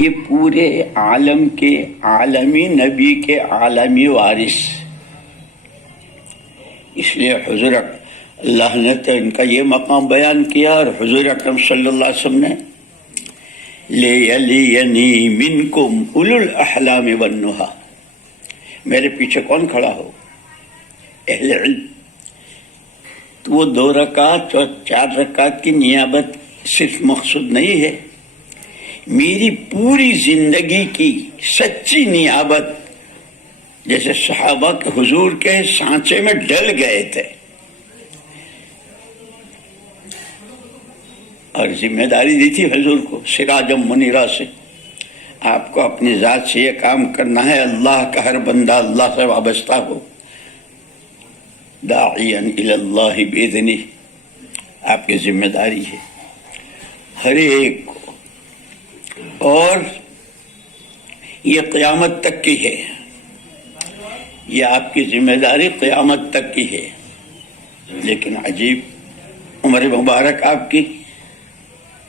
یہ پورے عالم کے عالمی نبی کے عالمی وارث، اس لیے حضور اللہ نے تو ان کا یہ مقام بیان کیا، اور حضور اکرم صلی اللہ علیہ وسلم نے لِيَلِيَنِي مِنْكُمْ أُولُو الْأَحْلَامِ وَالنُّهَى، میرے پیچھے کون کھڑا ہو؟ اہل علم۔ تو وہ 2 رکعت اور 4 رکعت کی نیابت صرف مقصود نہیں ہے، میری پوری زندگی کی سچی نیابت، جیسے صحابہ کے حضور کے سانچے میں ڈل گئے تھے، اور ذمہ داری دی تھی حضور کو سراجم منیرا سے، آپ کو اپنی ذات سے یہ کام کرنا ہے، اللہ کا ہر بندہ اللہ سے وابستہ ہو، داعیا الی اللہ باذنہ، آپ کی ذمہ داری ہے ہر ایک کو، اور یہ قیامت تک کی ہے، یہ آپ کی ذمہ داری قیامت تک کی ہے۔ لیکن عجیب عمر مبارک آپ کی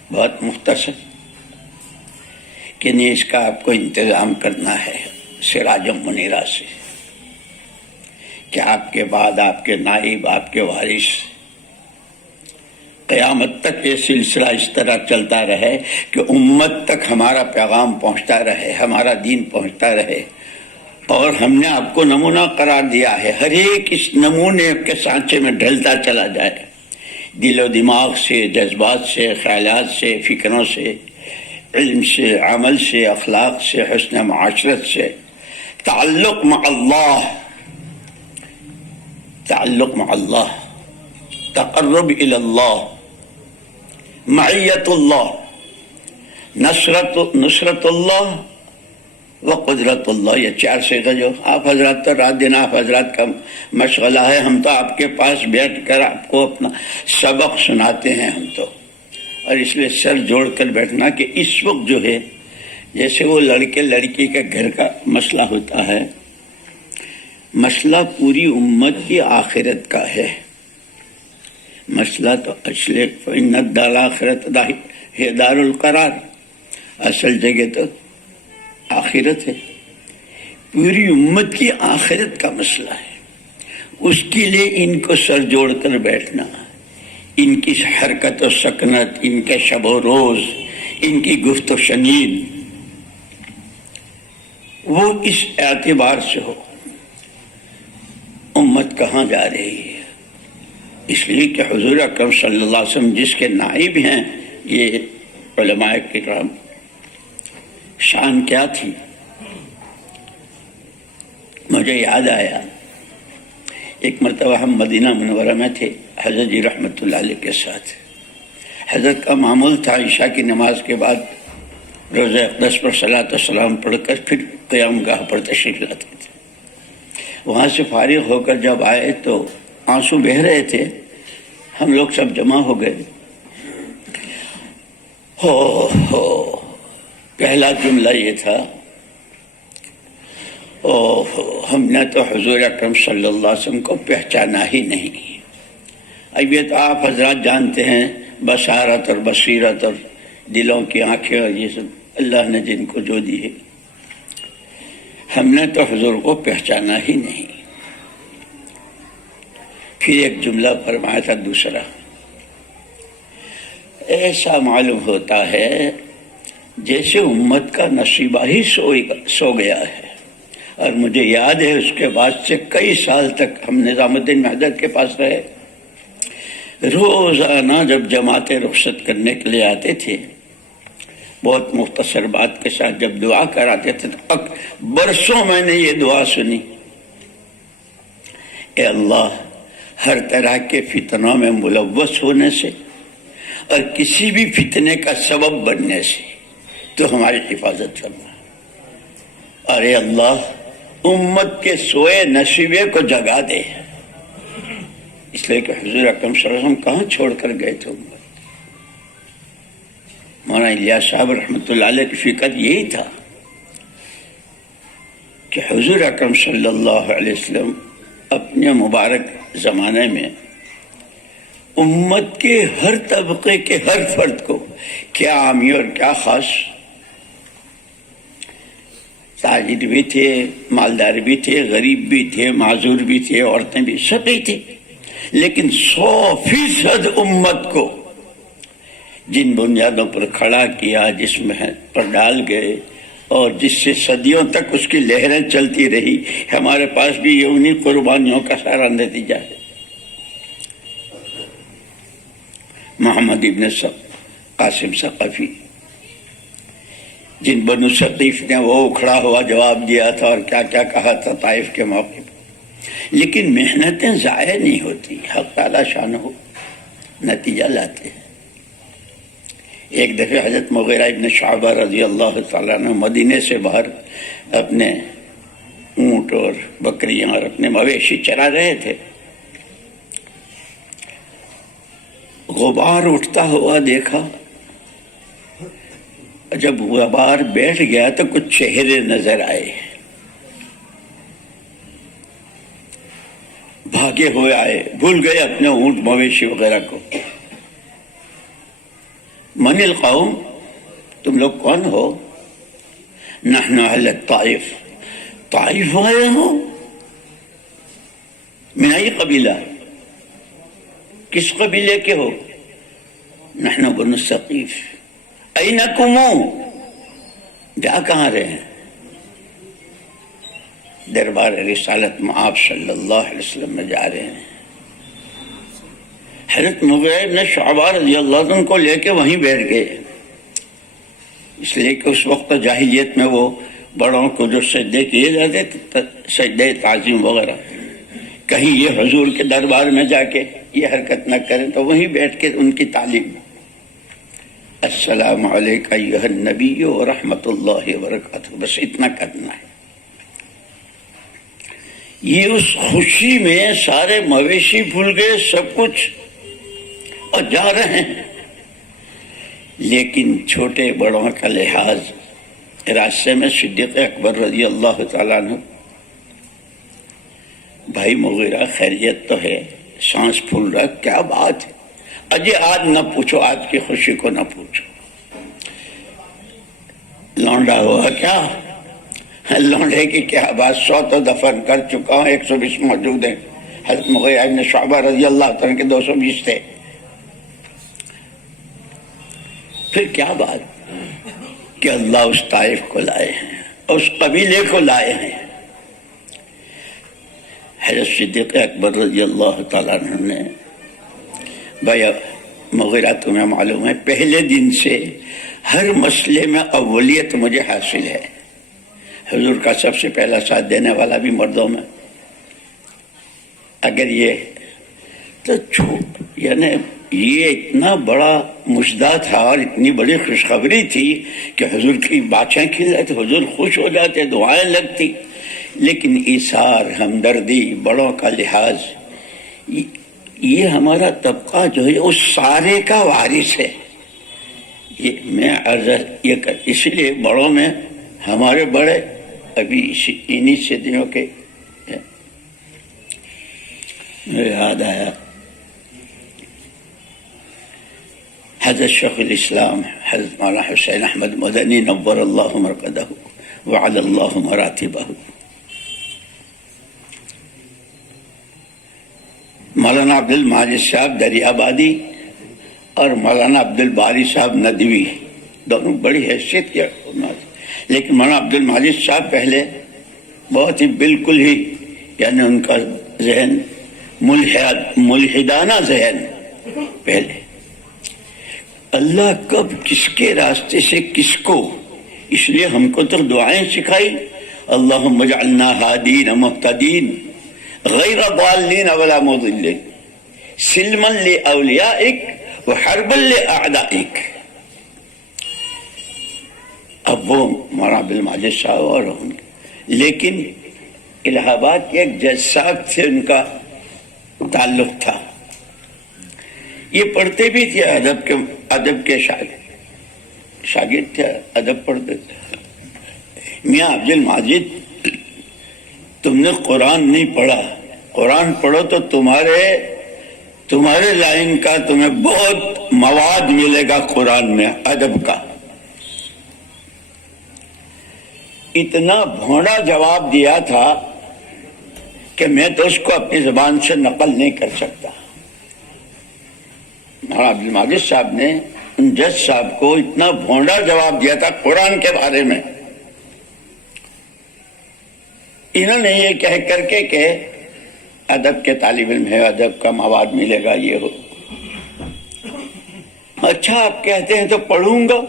بہت مختصر، کہ نہیں، اس کا آپ کو انتظام کرنا ہے سراجم منیرا سے، کہ آپ کے بعد آپ کے نائب، آپ کے وارث قیامت تک یہ سلسلہ اس طرح چلتا رہے کہ امت تک ہمارا پیغام پہنچتا رہے، ہمارا دین پہنچتا رہے، اور ہم نے آپ کو نمونہ قرار دیا ہے، ہر ایک اس نمونے کے سانچے میں ڈھلتا چلا جائے، دل و دماغ سے، جذبات سے، خیالات سے، فکروں سے، علم سے، عمل سے، اخلاق سے، حسن معاشرت سے، تعلق مع اللہ، تعلق مع اللہ، تقرب الی اللہ، معیت اللہ، نصرت اللہ و قدرت اللہ، یہ 4 صیغہ جو آپ حضرات تو رات دن آپ حضرات کا مشغلہ ہے، ہم تو آپ کے پاس بیٹھ کر آپ کو اپنا سبق سناتے ہیں ہم تو، اور اس لیے سر جوڑ کر بیٹھنا کہ اس وقت جو ہے جیسے وہ لڑکے لڑکی کے گھر کا مسئلہ ہوتا ہے، مسئلہ پوری امت کی آخرت کا ہے، مسئلہ تو اصل فإن الدار الآخرۃ ہی دار القرار، اصل جگہ تو آخرت ہے، پوری امت کی آخرت کا مسئلہ ہے، اس کے لیے ان کو سر جوڑ کر بیٹھنا، ان کی حرکت و سکنت، ان کے شب و روز، ان کی گفت و شنید، وہ اس اعتبار سے ہو امت کہاں جا رہی ہے، اس لیے کہ حضور اکرم صلی اللہ علیہ وسلم جس کے نائب ہیں، یہ علماء کرام، شان کیا تھی۔ مجھے یاد آیا ایک مرتبہ ہم مدینہ منورہ میں تھے حضرت جی رحمۃ اللہ علیہ کے ساتھ، حضرت کا معمول تھا عشاء کی نماز کے بعد روزہ اقدس پر صلاۃ و سلام پڑھ کر پھر قیام گاہ پر تشریف لاتے تھے۔ وہاں سے فارغ ہو کر جب آئے تو آنسو بہہ رہے تھے، ہم لوگ سب جمع ہو گئے، پہلا جملہ یہ تھا، ہم نے تو حضور اکرم صلی اللہ علیہ وسلم کو پہچانا ہی نہیں۔ اب یہ تو آپ حضرات جانتے ہیں، بصارت اور بصیرت اور دلوں کی آنکھیں اور یہ سب اللہ نے جن کو جو دی ہے، ہم نے تو حضور کو پہچانا ہی نہیں۔ پھر ایک جملہ فرمایا تھا دوسرا، ایسا معلوم ہوتا ہے جیسے امت کا نصیبہ ہی سو گیا ہے، اور مجھے یاد ہے اس کے بعد سے کئی سال تک ہم نظام الدین مہدد کے پاس رہے، روزانہ جب جماعتیں رخصت کرنے کے لیے آتے تھے، بہت مختصر بات کے ساتھ جب دعا کراتے تھے تو برسوں میں نے یہ دعا سنی، اے اللہ، ہر طرح کے فتنوں میں ملوث ہونے سے اور کسی بھی فتنے کا سبب بننے سے تو ہماری حفاظت کرنا، اور اے اللہ امت کے سوئے نصیبے کو جگا دے، اس لیے کہ حضور اکرم صلی اللہ علیہ وسلم کہاں چھوڑ کر گئے تھے امت۔ مولانا الیاس صاحب رحمۃ اللہ علیہ کی فکر یہی تھا کہ حضور اکرم صلی اللہ علیہ وسلم اپنے مبارک زمانے میں امت کے ہر طبقے کے ہر فرد کو، کیا عامی اور کیا خاص، تاجر بھی تھے، مالدار بھی تھے، غریب بھی تھے، معذور بھی تھے، عورتیں بھی، سبھی تھے، لیکن 100% امت کو جن بنیادوں پر کھڑا کیا، جس میں پر ڈال گئے اور جس سے صدیوں تک اس کی لہریں چلتی رہی، ہمارے پاس بھی یہ انہی قربانیوں کا سارا نتیجہ ہے۔ محمد ابن قاسم ثقفی، جن بنو ثقیف نے وہ اکھڑا ہوا جواب دیا تھا اور کیا کیا کہا تھا طائف کے موقع پر، لیکن محنتیں ضائع نہیں ہوتی، حق تعالی شان ہو نتیجہ لاتے ہیں۔ ایک دفعہ حضرت مغیرہ ابن شعبہ رضی اللہ تعالیٰ عنہ مدینے سے باہر اپنے اونٹ اور بکریاں اور اپنے مویشی چرا رہے تھے، غبار اٹھتا ہوا دیکھا، جب غبار بیٹھ گیا تو کچھ چہرے نظر آئے، بھاگے ہوئے آئے، بھول گئے اپنے اونٹ مویشی وغیرہ کو۔ من القوم، تم لوگ کون ہو؟ نحن اہل الطائف، طائف آئے ہو؟ من ای قبیلہ، کس قبیلے کے ہو؟ نحن بنو ثقیف۔ اینکم، جا کہاں رہے ہیں؟ دربار رسالت میں آپ صلی اللہ علیہ وسلم میں جا رہے ہیں۔ حضرت مغیرہ ابن شعبہ رضی اللہ عنہ کو لے کے وہیں بیٹھ گئے، اس لیے کہ اس وقت جاہلیت میں وہ بڑوں کو جو سجدے کیے جاتے تھے، سجدے تعظیم وغیرہ، کہیں یہ حضور کے دربار میں جا کے یہ حرکت نہ کریں، تو وہیں بیٹھ کے ان کی تعلیم، السلام علیکہ ایھا النبی ورحمۃ اللہ وبرکاتہ، بس اتنا کرنا ہے۔ یہ اس خوشی میں سارے مویشی بھول گئے، سب کچھ، اور جا رہے ہیں، لیکن چھوٹے بڑوں کا لحاظ، راستے میں صدیق اکبر رضی اللہ تعالیٰ عنہ، بھائی مغیرہ خیریت تو ہے؟ سانس پھول رہا، کیا بات ہے؟ اجے آج نہ پوچھو، آج کی خوشی کو نہ پوچھو، لونڈا ہوا کیا؟ لونڈے کی کیا بات، 100 تو دفن کر چکا ہوں، 120 موجود ہیں۔ حضرت مغیرہ ابن شعبہ رضی اللہ تعالیٰ کے 220 تھے، پھر کیا بات کہ اللہ اس طائف کو لائے ہیں، اس قبیلے کو لائے ہیں۔ حضرت صدیق اکبر رضی اللہ تعالیٰ عنہ نے، بھائی مغیرہ تمہیں معلوم ہے پہلے دن سے ہر مسئلے میں اولیت مجھے حاصل ہے، حضور کا سب سے پہلا ساتھ دینے والا بھی مردوں میں، اگر یہ تو یعنی یہ اتنا بڑا مجدہ تھا اور اتنی بڑی خوشخبری تھی کہ حضور کی باتیں کھل رہے تھے، حضور خوش ہو جاتے، دعائیں لگتی، لیکن ایثار، ہمدردی، بڑوں کا لحاظ، یہ ہمارا طبقہ جو ہے اس سارے کا وارث ہے۔ یہ میں عرض یہ کر، اس لیے بڑوں میں ہمارے بڑے ابھی انہی صدیوں کے، مجھے یاد آیا حضرت شیخ الاسلام حضرت مولانا حسین احمد مدنی نور اللہ مرقدہ وعلی اللہ مراتبہ، مولانا عبد الماجد صاحب دریابادی اور مولانا عبد الباری صاحب ندوی، دونوں بڑی حیثیت کے، لیکن مولانا عبد الماجد صاحب پہلے بہت ہی بالکل ہی، یعنی ان کا ذہن ملحدانہ ذہن، پہلے اللہ کب کس کے راستے سے کس کو، اس لیے ہم کو تو دعائیں سکھائی، اللہم اجعلنا ہادین مہتدین غیر ضالین ولا مضلین سلما لاولیائک وحربا لاعدائک۔ اب وہ مولانا عبد الماجد صاحب اور ان کے، لیکن الہ آباد کے ایک جج صاحب سے ان کا تعلق تھا، یہ پڑھتے بھی تھے، ادب کے شاگرد تھے، ادب پڑھتے تھے۔ میاں عبد الماجد، تم نے قرآن نہیں پڑھا، قرآن پڑھو تو تمہارے لائن کا تمہیں بہت مواد ملے گا قرآن میں، ادب کا۔ اتنا بھونڈا جواب دیا تھا کہ میں تو اس کو اپنی زبان سے نقل نہیں کر سکتا. مولانا عبد الماجد صاحب نے جج صاحب کو اتنا بھونڈا جواب دیا تھا قرآن کے بارے میں. انہوں نے یہ کہہ کر کے کہ ادب کے طالب علم ہے, ادب کا مواد ملے گا, یہ ہو. اچھا آپ کہتے ہیں تو پڑھوں گا.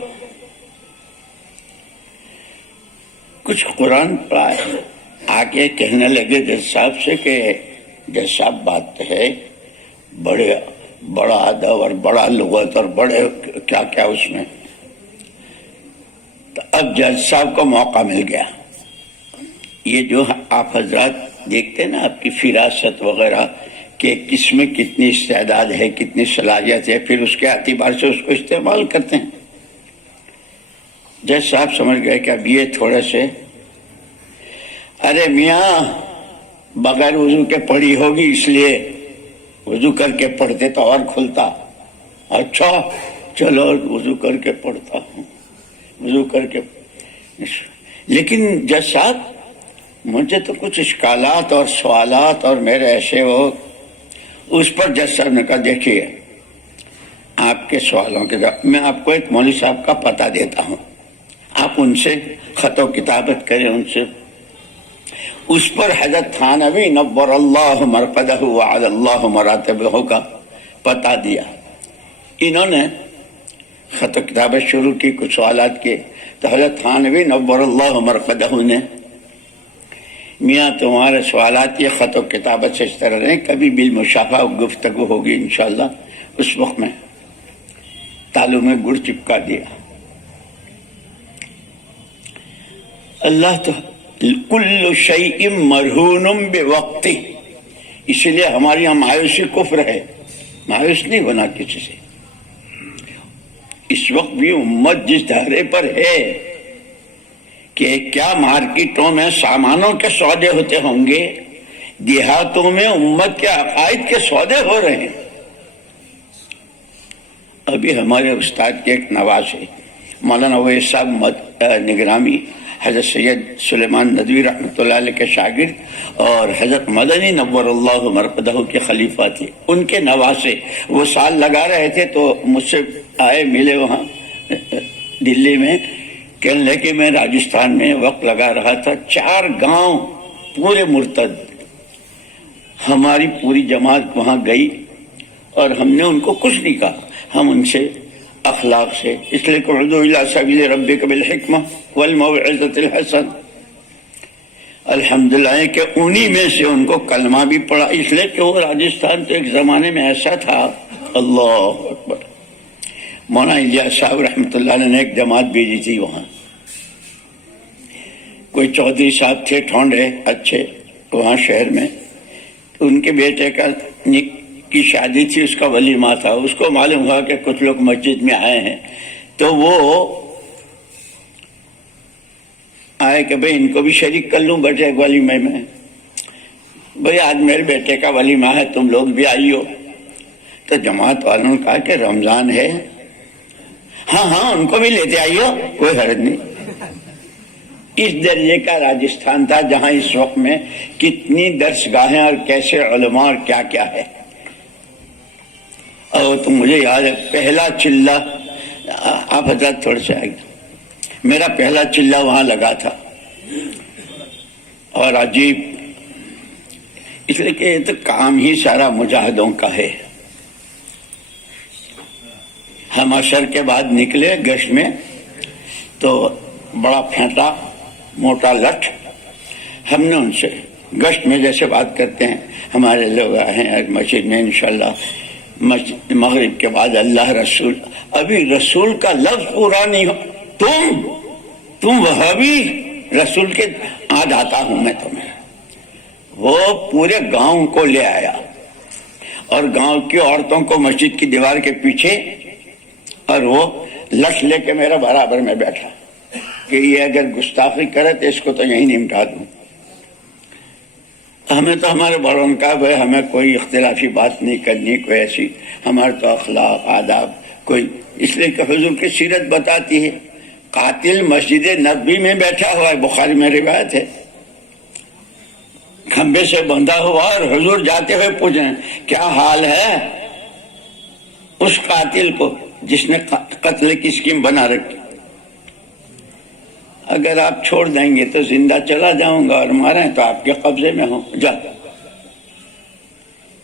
کچھ قرآن پڑھا, آگے کہنے لگے جج صاحب سے کہ جج صاحب بات ہے بڑا ادب اور بڑا لغت اور بڑے کیا کیا اس میں. تو اب جج صاحب کو موقع مل گیا. یہ جو آپ حضرات دیکھتے ہیں نا آپ کی فراست وغیرہ کہ کس میں کتنی استعداد ہے, کتنی صلاحیت ہے, پھر اس کے اعتبار سے اس کو استعمال کرتے ہیں. جج صاحب سمجھ گئے کہ اب یہ تھوڑے سے, ارے میاں بغیر وضو کے پڑھی ہوگی اس لیے وضو کر کے پڑھتے تو اور کھلتا. اچھا چلو وضو کر کے پڑھتا ہوں, وضو کر کے. لیکن جج صاحب مجھے تو کچھ اشکالات اور سوالات اور میرے ایسے وہ, اس پر جج صاحب نے کہا دیکھیے آپ کے سوالوں کے جواب میں آپ کو ایک مولوی صاحب کا پتہ دیتا ہوں, آپ ان سے خط و کتابت کریں ان سے. اس پر حضرت تھانوی نور اللہ مرقدہ وعلی اللہ مراتبہ کا پتہ دیا. انہوں نے خط و کتابت شروع کی, کچھ سوالات کیے تو حضرت تھانوی نور اللہ مرقدہ نے میاں تمہارے سوالات یہ خط و کتابت سے اس طرح رہے, کبھی بالمشافہ گفتگو ہوگی انشاءاللہ. اس وقت میں تالو میں گڑ چپکا دیا. اللہ تو کل شیء مرہون بوقت, اس لیے ہماری یہاں مایوسی کفر ہے, مایوس نہیں ہونا کسی سے. اس وقت بھی امت جس دھرے پر ہے کہ کیا مارکیٹوں میں سامانوں کے سودے ہوتے ہوں گے, دیہاتوں میں امت کے عقائد کے سودے ہو رہے ہیں. ابھی ہمارے استاد کے ایک نواز ہے مولانا ویس صاحب نگرامی, حضرت سید سلیمان ندوی رحمۃ اللہ علیہ کے شاگرد اور حضرت مدنی نور اللہ مرقدہ کے خلیفہ تھے, ان کے نواسے. وہ سال لگا رہے تھے تو مجھ سے آئے ملے وہاں دلی میں, کہنے لگے کہ میں راجستھان میں وقت لگا رہا تھا, 4 گاؤں پورے مرتد, ہماری پوری جماعت وہاں گئی اور ہم نے ان کو کچھ نہیں کہا, ہم ان سے اخلاق سے, اس لیے کہ ادعو الی سبیل ربک بالحکمہ والموعظۃ الحسنہ, الحمدللہ کہ انہی میں سے ان کو کلمہ بھی پڑھا. اس لیے کہ وہ راجستھان تو ایک زمانے میں ایسا تھا, اللہ اکبر. مولانا الیاس صاحب رحمۃ اللہ علیہ نے ایک جماعت بھیجی تھی وہاں, کوئی چودھری صاحب تھے ٹھونڈے اچھے وہاں شہر میں, ان کے بیٹے کی شادی تھی, اس کا ولیمہ تھا. اس کو معلوم ہوا کہ کچھ لوگ مسجد میں آئے ہیں تو وہ آئے کہ بھئی ان کو بھی شریک کر لوں بیٹے ولیمے میں. بھئی آج میرے بیٹے کا ولیمہ ہے, تم لوگ بھی آئیو. تو جماعت والوں نے کہا کہ رمضان ہے, ہاں ان کو بھی لیتے آئیو, کوئی حرج نہیں. اس درجے کا راجستھان تھا جہاں اس وقت میں کتنی درسگاہیں اور کیسے علماء اور کیا کیا ہے. اور تو مجھے یاد ہے پہلا چلہ, آپ حضرات تھوڑے سے آئیے, میرا پہلا چلہ وہاں لگا تھا. اور عجیب اس لیے کہ یہ تو کام ہی سارا مجاہدوں کا ہے. ہم عصر کے بعد نکلے گشت میں تو بڑا پھینٹا موٹا لٹھ, ہم نے ان سے گشت میں جیسے بات کرتے ہیں, ہمارے لوگ آئے ہیں مسجد میں انشاءاللہ, مسجد مغرب کے بعد اللہ رسول, ابھی رسول کا لفظ پورا نہیں ہو, تم وہابی, رسول کے آج آتا ہوں میں تمہیں. وہ پورے گاؤں کو لے آیا اور گاؤں کی عورتوں کو مسجد کی دیوار کے پیچھے, اور وہ لٹھ لے کے میرا برابر میں بیٹھا کہ یہ اگر گستاخی کرے تو اس کو تو یہیں نمٹا دوں. ہمیں تو ہمارے بڑوں نے کہا بھائی ہمیں کوئی اختلافی بات نہیں کرنی, کوئی ایسی, ہمارے تو اخلاق آداب کوئی, اس لیے کہ حضور کی سیرت بتاتی ہے قاتل مسجد نبوی میں بیٹھا ہوا ہے، بخاری میں روایت ہے، کھمبے سے بندھا ہوا، اور حضور جاتے ہوئے پوچھیں کیا حال ہے اس قاتل کو جس نے قتل کی اسکیم بنا رکھی، اگر آپ چھوڑ دیں گے تو زندہ چلا جاؤں گا، اور ماریں تو آپ کے قبضے میں ہوں، جا۔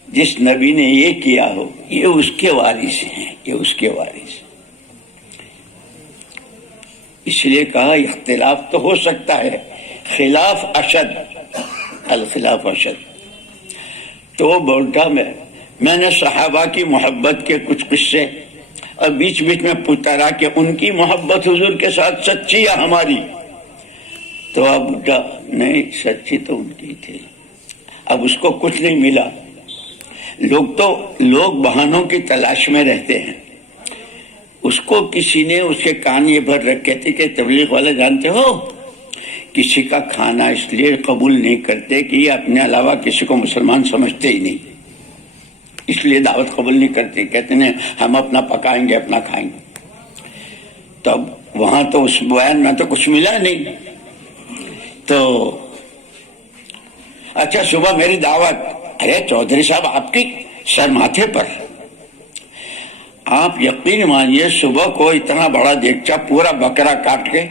جس نبی نے یہ کیا ہو یہ اس کے وارث ہیں، یہ اس کے وارث ہیں۔ اس لیے کہا اختلاف تو ہو سکتا ہے، خلاف اشد، الخلاف اشد۔ تو وہ بولتا میں نے صحابہ کی محبت کے کچھ قصے، اور بیچ بیچ میں پوچھتا رہا کہ ان کی محبت حضور کے ساتھ سچی یا ہماری؟ تو اب نہیں، سچی تو ان کی تھی۔ اب اس کو کچھ نہیں ملا۔ لوگ بہانوں کی تلاش میں رہتے ہیں۔ اس کو کسی نے اس کے کان یہ بھر رکھے تھے کہ تبلیغ والے جانتے ہو کسی کا کھانا اس لیے قبول نہیں کرتے کہ یہ اپنے علاوہ کسی کو مسلمان سمجھتے ہی نہیں، اس لیے دعوت قبول نہیں کرتے، کہتے ہیں ہم اپنا پکائیں گے اپنا کھائیں گے۔ تب وہاں تو اس بیان میں تو کچھ ملا نہیں۔ تو اچھا صبح میری دعوت، ارے چودھری صاحب آپ کی سر ماتھے پر، آپ یقین مانیے صبح کو اتنا بڑا دیگچا پورا بکرا کاٹ کے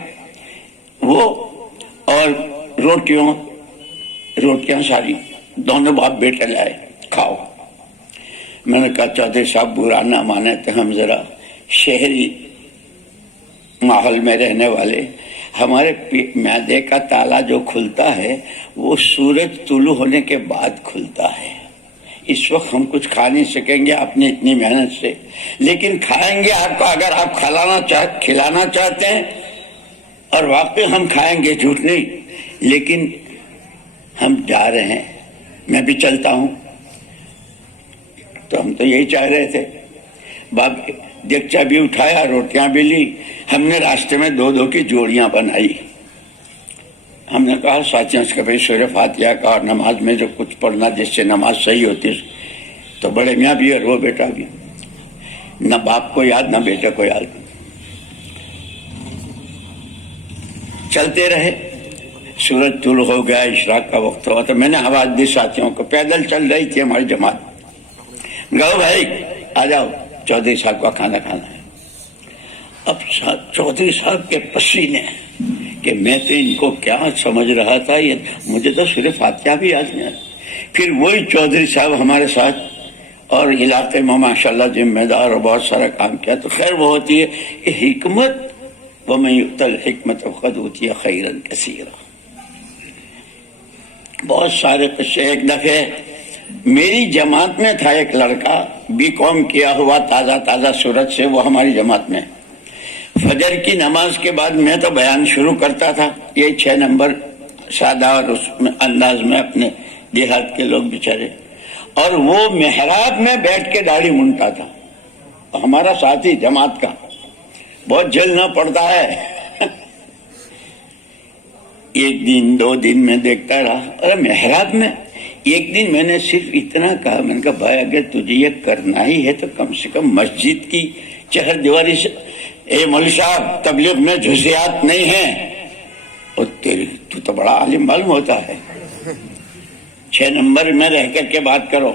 وہ، اور روٹیاں ساری دونوں باپ بیٹے لائے، کھاؤ۔ میں نے کہا چودھری صاحب برا نہ مانے تو ہم ذرا شہری ماحول میں رہنے والے، ہمارے معدے کا تالا جو کھلتا ہے وہ سورج طلوع ہونے کے بعد کھلتا ہے، اس وقت ہم کچھ کھا نہیں سکیں گے اپنی اتنی محنت سے، لیکن کھائیں گے آپ کو اگر آپ کھلانا چاہتے ہیں، اور واقعی ہم کھائیں گے، جھوٹ نہیں، لیکن ہم جا رہے ہیں، میں بھی چلتا ہوں۔ تو ہم تو یہی چاہ رہے تھے، باپ دیگچا بھی اٹھایا، روٹیاں بھی لی، ہم نے راستے میں دو کی جوڑیاں بنائی۔ ہم نے کہا ساتھیوں سے کبھی سورہ فاتحہ کا اور نماز میں جو کچھ پڑھنا جس سے نماز صحیح ہوتی، تو بڑے میاں بھی اور وہ بیٹا بھی، نہ باپ کو یاد نہ بیٹے کو یاد۔ چلتے رہے، سورج طلوع ہو گیا، اشراق کا وقت ہوا، تو میں نے آواز دی ساتھیوں کو، پیدل چل رہی تھی ہماری جماعت، گاؤ بھائی آ جاؤ چودھری صاحب کا کھانا کھانا ہے۔ اب چودھری صاحب کے پسینے کہ میں تو ان کو کیا سمجھ رہا تھا، یہ مجھے تو صرف فاتحہ بھی یاد نہیں آتا۔ پھر وہی چودھری صاحب ہمارے ساتھ اور علاقے میں ماشاءاللہ ذمہ دار اور بہت سارا کام کیا۔ تو خیر وہ ہوتی ہے کہ حکمت، وَمَن يُؤْتَ الْحِكْمَةَ فَقَدْ أُوتِيَ خَيْرًا كَثِيرًا۔ بہت سارے قصے۔ ایک دفعہ میری جماعت میں تھا ایک لڑکا، بی کام کیا ہوا، تازہ سورت سے، وہ ہماری جماعت میں، فجر کی نماز کے بعد میں تو بیان شروع کرتا تھا، یہ 6 نمبر سادہ اور اس میں انداز میں، اپنے دیہات کے لوگ بیچارے، اور وہ محراب میں بیٹھ کے داڑھی مونڈتا تھا، ہمارا ساتھی جماعت کا، بہت جلنا پڑتا ہے۔ ایک دن 2 دن میں دیکھتا رہا، اور محراب میں ایک دن میں نے صرف اتنا کہا، میں نے کہا بھائی اگر تجھے یہ کرنا ہی ہے تو کم سے کم مسجد کی چہر دیواری سے، اے مولوی صاحب تبلیغ میں جزیات نہیں ہیں، اور تو تو بڑا عالم معلوم ہوتا ہے، 6 نمبر میں رہ کر کے بات کرو،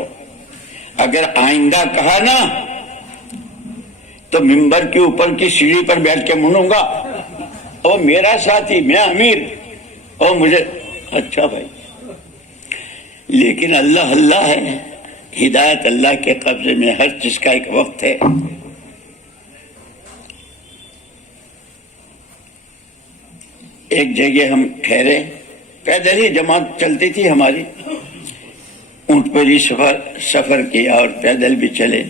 اگر آئندہ کہا نا تو ممبر کے اوپر کی سیڑھی پر بیٹھ کے منوں گا، اور میرا ساتھی، میں امیر، اور مجھے اچھا بھائی، لیکن اللہ ہے، ہدایت اللہ کے قبضے میں، ہر چیز کا ایک وقت ہے۔ ایک جگہ ہم ٹھہرے، پیدل ہی جماعت چلتی تھی ہماری، اونٹ پر ہی سفر کیا اور پیدل بھی چلے،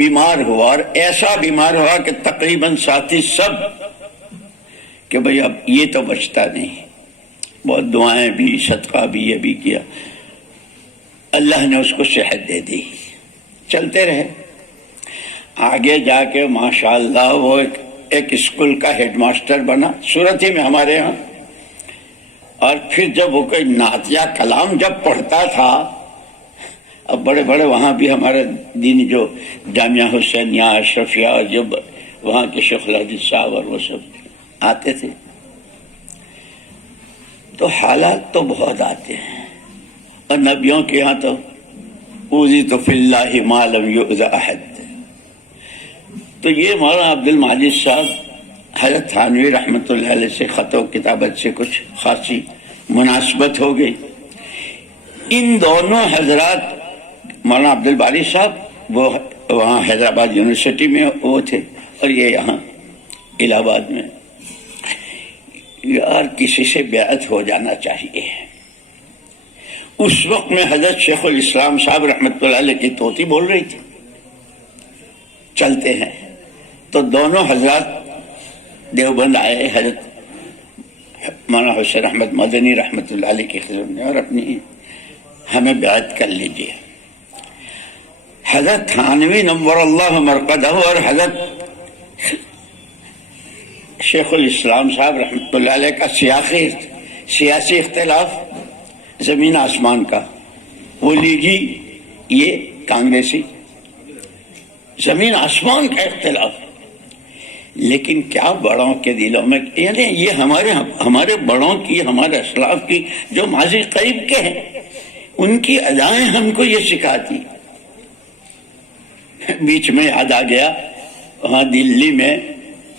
بیمار ہوا، اور ایسا بیمار ہوا کہ تقریباً ساتھی سب کہ بھئی اب یہ تو بچتا نہیں، بہت دعائیں بھی، صدقہ بھی، یہ بھی کیا، اللہ نے اس کو صحت دے دی، چلتے رہے۔ آگے جا کے ماشاءاللہ وہ ایک اسکول کا ہیڈ ماسٹر بنا، سورت ہی میں ہمارے ہاں، اور پھر جب وہ کوئی نعت یا کلام جب پڑھتا تھا، اب بڑے بڑے وہاں بھی ہمارے دین جو جامعہ حسینیہ اشرفیہ، جو وہاں کے شیخ الحدیث صاحب اور وہ سب، آتے تھے تو حالات تو بہت آتے ہیں، اور نبیوں کے یہاں تو اوذیت فی اللہ ما لم یؤذ احد. تو یہ مولانا عبد المجید صاحب حضرت تھانوی رحمۃ اللہ علیہ سے خط و کتابت سے کچھ خاصی مناسبت ہو گئی. ان دونوں حضرات مولانا عبد الباری صاحب وہ وہاں حیدرآباد یونیورسٹی میں وہ تھے، اور یہ یہاں الہ آباد میں. یار کسی سے بیعت ہو جانا چاہیے. اس وقت میں حضرت شیخ الاسلام صاحب رحمۃ اللہ علیہ کی طوطی بول رہی تھی. چلتے ہیں تو دونوں حضرات دیوبند آئے، حضرت مولانا حسین احمد مدنی رحمۃ اللہ علیہ کی خدمت میں، اور اپنی ہمیں بیعت کر لیجیے. حضرت تھانوی نور اللہ مرقدہ اور حضرت شیخ الاسلام صاحب رحمۃ اللہ علیہ کا سیاسی اختلاف زمین آسمان کا. وہ لیگی، یہ کانگریسی، زمین آسمان کا اختلاف. لیکن کیا بڑوں کے دلوں میں، یعنی یہ ہمارے بڑوں کی، ہمارے اسلاف کی جو ماضی قریب کے ہیں، ان کی ادائیں ہم کو یہ سکھاتی. بیچ میں یاد آ گیا، وہاں دلی میں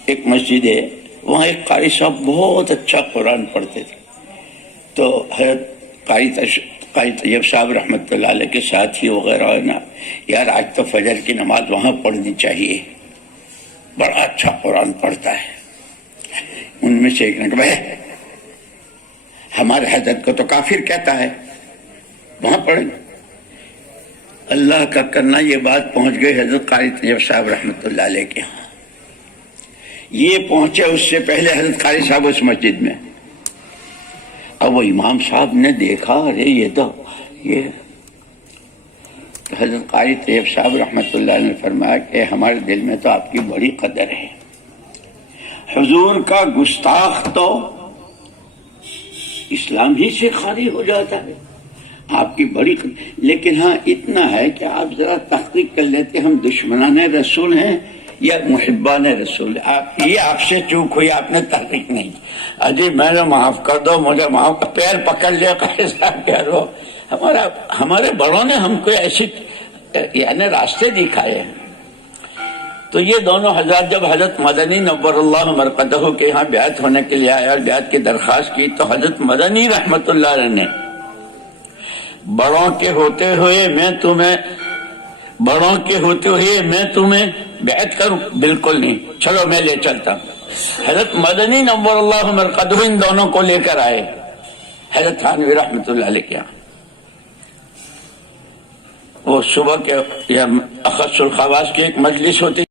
ایک مسجد ہے، وہاں ایک قاری صاحب بہت اچھا قرآن پڑھتے تھے. تو حضرت قاری طیب صاحب رحمۃ اللہ علیہ کے ساتھی وغیرہ نا، یار آج تو فجر کی نماز وہاں پڑھنی چاہیے، بڑا اچھا قرآن پڑھتا ہے. ان میں سے ایک نے کہا بھائی ہمارے حضرت کو تو کافر کہتا ہے، وہاں پڑھیں. اللہ کا کرنا یہ بات پہنچ گئی حضرت قاری طیب صاحب رحمۃ اللہ علیہ کے ہاں. یہ پہنچے اس سے پہلے حضرت قاری صاحب اس مسجد میں. اب وہ امام صاحب نے دیکھا، ارے یہ حضرت قاری طیب صاحب رحمۃ اللہ علیہ نے فرمایا کہ ہمارے دل میں تو آپ کی بڑی قدر ہے. حضور کا گستاخ تو اسلام ہی سے خالی ہو جاتا ہے، آپ کی بڑی قدر. لیکن ہاں اتنا ہے کہ آپ ذرا تحقیق کر لیتے ہم دشمنان رسول ہیں یا محبان رسول. یہ آپ سے چوک ہوئی، آپ نے تحقیق نہیں. اجی میں نے معاف کر دو، مجھے معاف کر. پیر پکڑ لیا قاری صاحب کہہ رہو، ہمارے بڑوں نے ہم کو ایسی یعنی راستے دکھائے ہیں. تو یہ دونوں حضرات جب حضرت مدنی نور اللہ مرقدہ کے یہاں بیعت ہونے کے لیے آئے اور بیعت کی درخواست کی، تو حضرت مدنی رحمت اللہ علیہ نے بڑوں کے ہوتے ہوئے میں تمہیں بیعت کروں؟ بالکل نہیں، چلو میں لے چلتا ہوں. حضرت مدنی نور اللہ مرقدہ ان دونوں کو لے کر آئے حضرت تھانوی رحمت اللہ علیہ کے یہاں. وہ صبح کے یا اخص الخواص کی ایک مجلس ہوتی